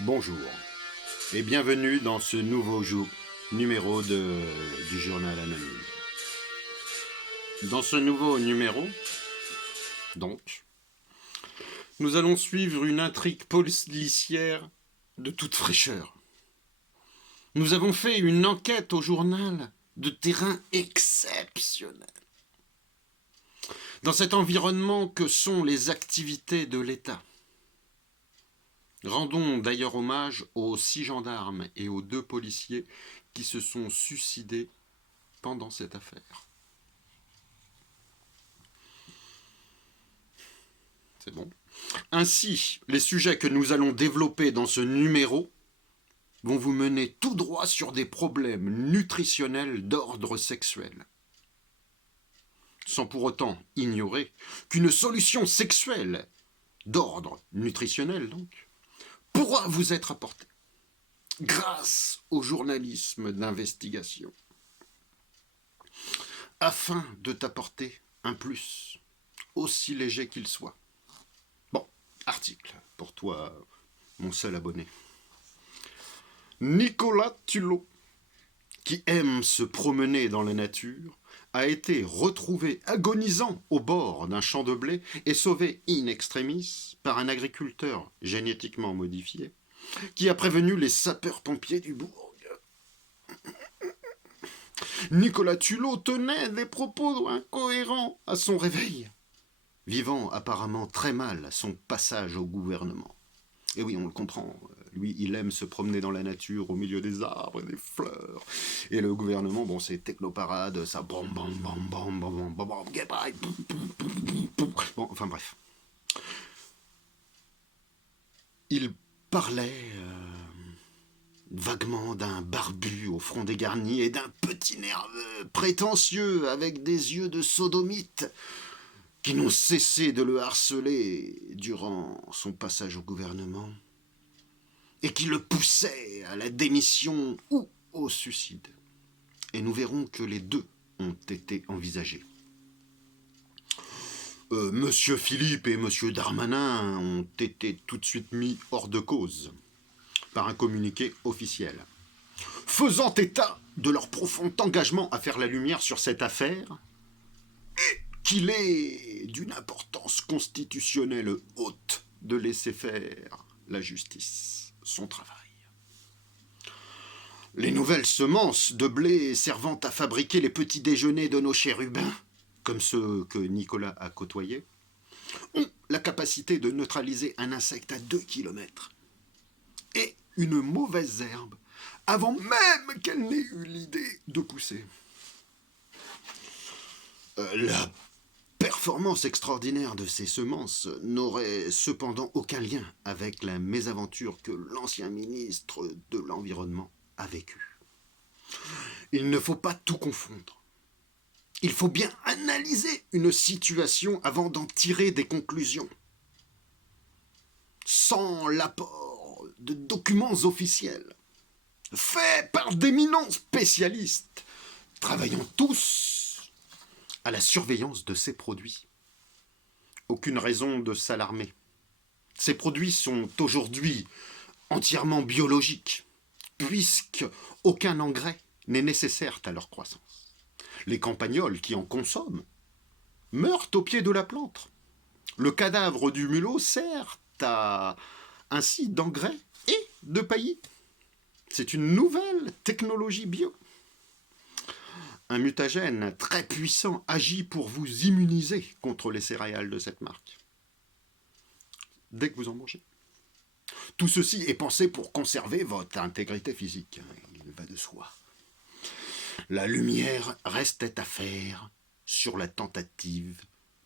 Bonjour et bienvenue dans ce nouveau numéro du journal anonyme. Dans ce nouveau numéro, donc, nous allons suivre une intrigue policière de toute fraîcheur. Nous avons fait une enquête au journal de terrain exceptionnel. Dans cet environnement que sont les activités de l'État. Rendons d'ailleurs hommage aux 6 gendarmes et aux 2 policiers qui se sont suicidés pendant cette affaire. C'est bon. Ainsi, les sujets que nous allons développer dans ce numéro vont vous mener tout droit sur des problèmes nutritionnels d'ordre sexuel. Sans pour autant ignorer qu'une solution sexuelle, d'ordre nutritionnel donc, pourra vous être apportée grâce au journalisme d'investigation, afin de t'apporter un plus, aussi léger qu'il soit. Bon, article pour toi, mon seul abonné. Nicolas Tulot, qui aime se promener dans la nature, a été retrouvé agonisant au bord d'un champ de blé et sauvé in extremis par un agriculteur génétiquement modifié qui a prévenu les sapeurs-pompiers du bourg. Nicolas Tulot tenait des propos incohérents à son réveil, vivant apparemment très mal son passage au gouvernement. Et oui, on le comprend, lui, il aime se promener dans la nature, au milieu des arbres et des fleurs. Et le gouvernement, bon, c'est technoparade, ça bam bam bam bam bam bam bam bon, enfin bref. Il parlait vaguement d'un barbu au front dégarni et d'un petit nerveux prétentieux avec des yeux de sodomite qui n'ont cessé de le harceler durant son passage au gouvernement et qui le poussaient à la démission ou au suicide. Et nous verrons que les deux ont été envisagés. Monsieur Philippe et Monsieur Darmanin ont été tout de suite mis hors de cause par un communiqué officiel, faisant état de leur profond engagement à faire la lumière sur cette affaire et qu'il est d'une importance constitutionnelle haute de laisser faire la justice son travail. Les nouvelles semences de blé servant à fabriquer les petits déjeuners de nos chérubins, comme ceux que Nicolas a côtoyés, ont la capacité de neutraliser un insecte à 2 km et une mauvaise herbe avant même qu'elle n'ait eu l'idée de pousser. La performance extraordinaire de ces semences n'aurait cependant aucun lien avec la mésaventure que l'ancien ministre de l'Environnement a vécue. Il ne faut pas tout confondre. Il faut bien analyser une situation avant d'en tirer des conclusions. Sans l'apport de documents officiels, faits par d'éminents spécialistes, travaillant tous à la surveillance de ces produits. Aucune raison de s'alarmer. Ces produits sont aujourd'hui entièrement biologiques, puisque aucun engrais n'est nécessaire à leur croissance. Les campagnols qui en consomment meurent au pied de la plante. Le cadavre du mulot sert ainsi d'engrais et de paillis. C'est une nouvelle technologie bio. Un mutagène très puissant agit pour vous immuniser contre les céréales de cette marque. Dès que vous en mangez. Tout ceci est pensé pour conserver votre intégrité physique. Il va de soi. La lumière restait à faire sur la tentative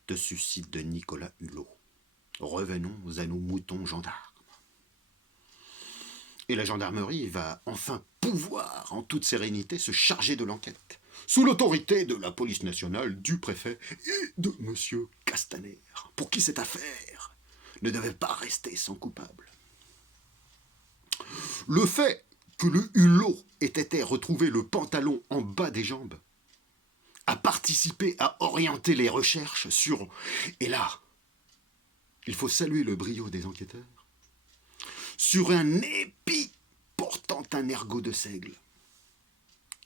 de suicide de Nicolas Hulot. Revenons à nos moutons gendarmes. Et la gendarmerie va enfin pouvoir, en toute sérénité, se charger de l'enquête, sous l'autorité de la police nationale, du préfet et de M. Castaner, pour qui cette affaire ne devait pas rester sans coupable. Le fait que le Hulot ait été retrouvé le pantalon en bas des jambes a participé à orienter les recherches sur... Et là, il faut saluer le brio des enquêteurs, sur un épi portant un ergot de seigle,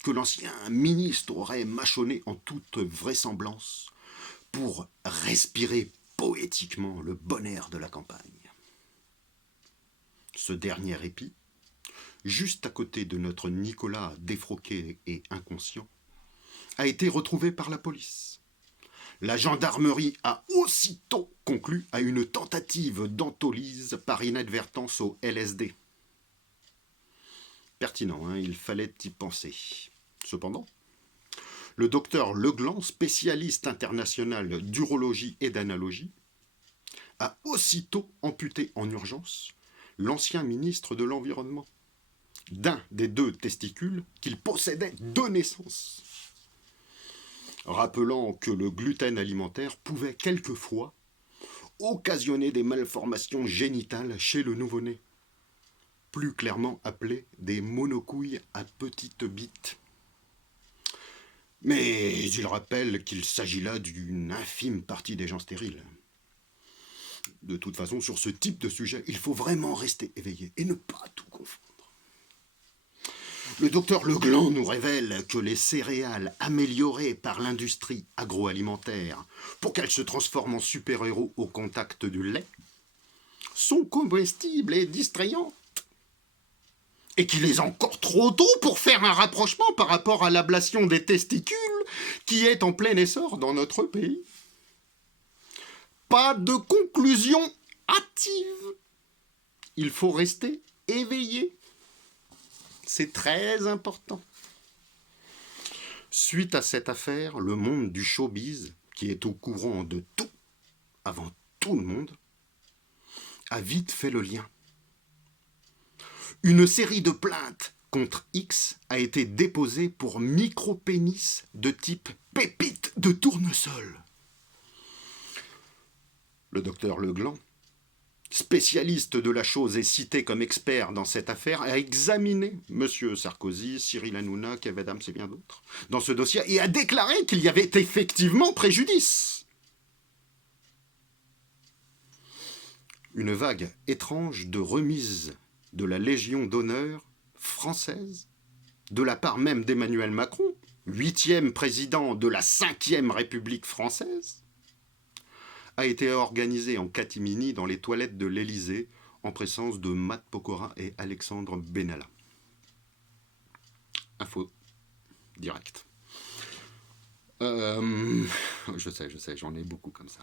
que l'ancien ministre aurait mâchonné en toute vraisemblance pour respirer poétiquement le bon air de la campagne. Ce dernier épi, juste à côté de notre Nicolas défroqué et inconscient, a été retrouvé par la police. La gendarmerie a aussitôt conclu à une tentative d'entolyse par inadvertance au LSD. Pertinent, hein, il fallait y penser. Cependant, le docteur Legland, spécialiste international d'urologie et d'analogie, a aussitôt amputé en urgence l'ancien ministre de l'Environnement d'un des 2 testicules qu'il possédait de naissance, rappelant que le gluten alimentaire pouvait quelquefois occasionner des malformations génitales chez le nouveau-né, plus clairement appelées des monocouilles à petites bites. Mais il rappelle qu'il s'agit là d'une infime partie des gens stériles. De toute façon, sur ce type de sujet, il faut vraiment rester éveillé et ne pas tout confondre. Le docteur Legland nous révèle que les céréales améliorées par l'industrie agroalimentaire pour qu'elles se transforment en super-héros au contact du lait sont comestibles et distrayantes. Et qu'il est encore trop tôt pour faire un rapprochement par rapport à l'ablation des testicules qui est en plein essor dans notre pays. Pas de conclusion hâtive. Il faut rester éveillé. C'est très important. Suite à cette affaire, le monde du showbiz, qui est au courant de tout, avant tout le monde, a vite fait le lien. Une série de plaintes contre X a été déposée pour micro-pénis de type pépite de tournesol. Le docteur Legland, spécialiste de la chose et cité comme expert dans cette affaire, a examiné M. Sarkozy, Cyril Hanouna, Kev Adams et bien d'autres dans ce dossier et a déclaré qu'il y avait effectivement préjudice. Une vague étrange de remise de la Légion d'honneur française, de la part même d'Emmanuel Macron, 8e président de la 5e République française, a été organisée en catimini dans les toilettes de l'Élysée en présence de Matt Pokora et Alexandre Benalla. Info direct. Je sais, j'en ai beaucoup comme ça.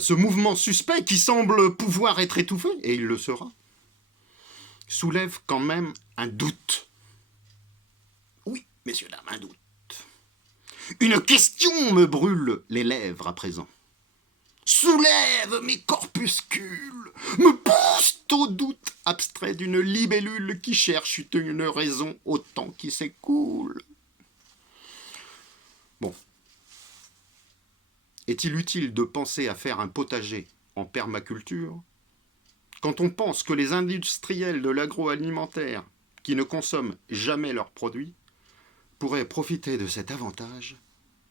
Ce mouvement suspect, qui semble pouvoir être étouffé, et il le sera, soulève quand même un doute. Oui, messieurs, dames, un doute. Une question me brûle les lèvres à présent. Soulève mes corpuscules, me pousse au doute abstrait d'une libellule qui cherche une raison au temps qui s'écoule. Bon. Est-il utile de penser à faire un potager en permaculture quand on pense que les industriels de l'agroalimentaire, qui ne consomment jamais leurs produits, pourraient profiter de cet avantage,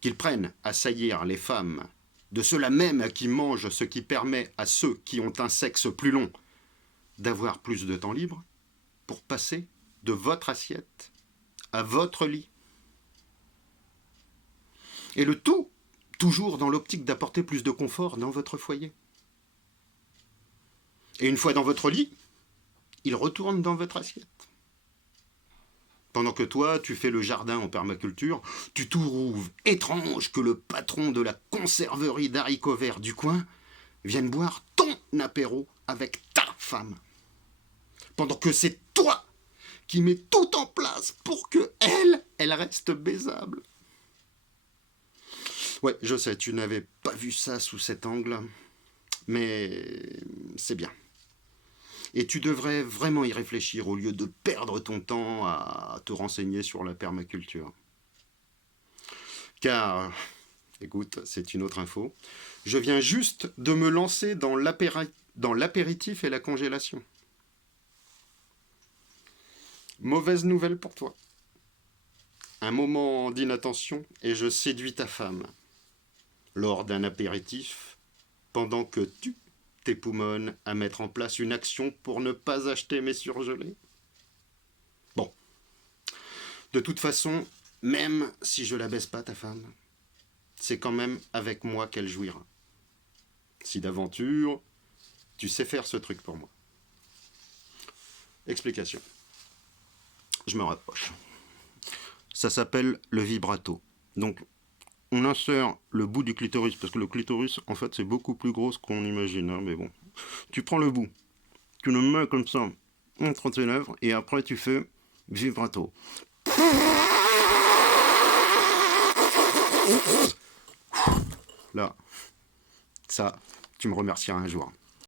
qu'ils prennent à saillir les femmes de ceux-là même qui mangent ce qui permet à ceux qui ont un sexe plus long d'avoir plus de temps libre pour passer de votre assiette à votre lit. Et le tout, toujours dans l'optique d'apporter plus de confort dans votre foyer. Et une fois dans votre lit, il retourne dans votre assiette. Pendant que toi, tu fais le jardin en permaculture, tu trouves étrange que le patron de la conserverie d'haricots verts du coin vienne boire ton apéro avec ta femme. Pendant que c'est toi qui mets tout en place pour que elle reste baisable. Ouais, je sais, tu n'avais pas vu ça sous cet angle, mais c'est bien. Et tu devrais vraiment y réfléchir au lieu de perdre ton temps à te renseigner sur la permaculture. Car, écoute, c'est une autre info, je viens juste de me lancer dans l'apéritif et la congélation. Mauvaise nouvelle pour toi. Un moment d'inattention et je séduis ta femme lors d'un apéritif pendant que tu tes poumons à mettre en place une action pour ne pas acheter mes surgelés? Bon. De toute façon, même si je la baisse pas, ta femme, c'est quand même avec moi qu'elle jouira. Si d'aventure, tu sais faire ce truc pour moi. Explication. Je me rapproche. Ça s'appelle le vibrato. Donc, on insère le bout du clitoris, parce que le clitoris, en fait, c'est beaucoup plus gros qu'on imagine, hein, mais bon. Tu prends le bout, tu le mets comme ça entre tes lèvres, et après tu fais vibrato. Là, ça, tu me remercieras un jour.